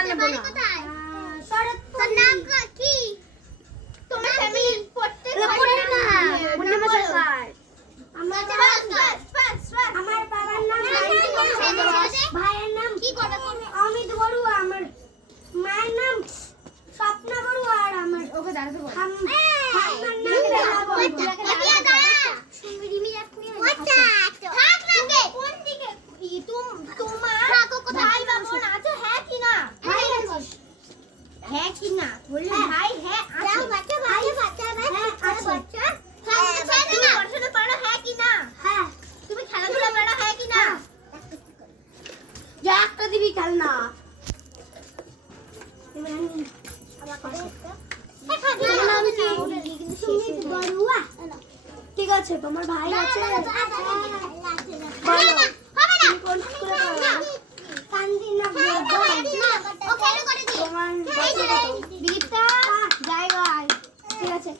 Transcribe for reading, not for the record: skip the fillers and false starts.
আর নেব না। তোর নাম কি? তোমার ফ্যামিলি পড়তে না পূর্ণিমা সরকার। আমার বাবার নাম ভাইয়ের নাম কি কথা অমিত বড়ুয়া, আমার মায়ের নাম স্বপ্না বড়ুয়া, আর আমার ওকে দাঁড়াতে বল। আমার নাম বেলা বড়ুয়া। কোন দিকে তোমার ভাই বা বোন আছে? হ্যাঁ কি না? ভাই আছে। হ্যাঁ কি না বললে ভাই হ্যাঁ আছে। ভাই আছে। তুমি পড়াশোনা করো হ্যাঁ কি না? হ্যাঁ। তুমি খেলাধুলা করো হ্যাঁ কি না? যা একটা দিবি খেল না। ঠিক আছে, তোমার ভাই আছে? কোন স্কুলে পড়ো? তোমার বিগিতা জায়গায়। ঠিক আছে।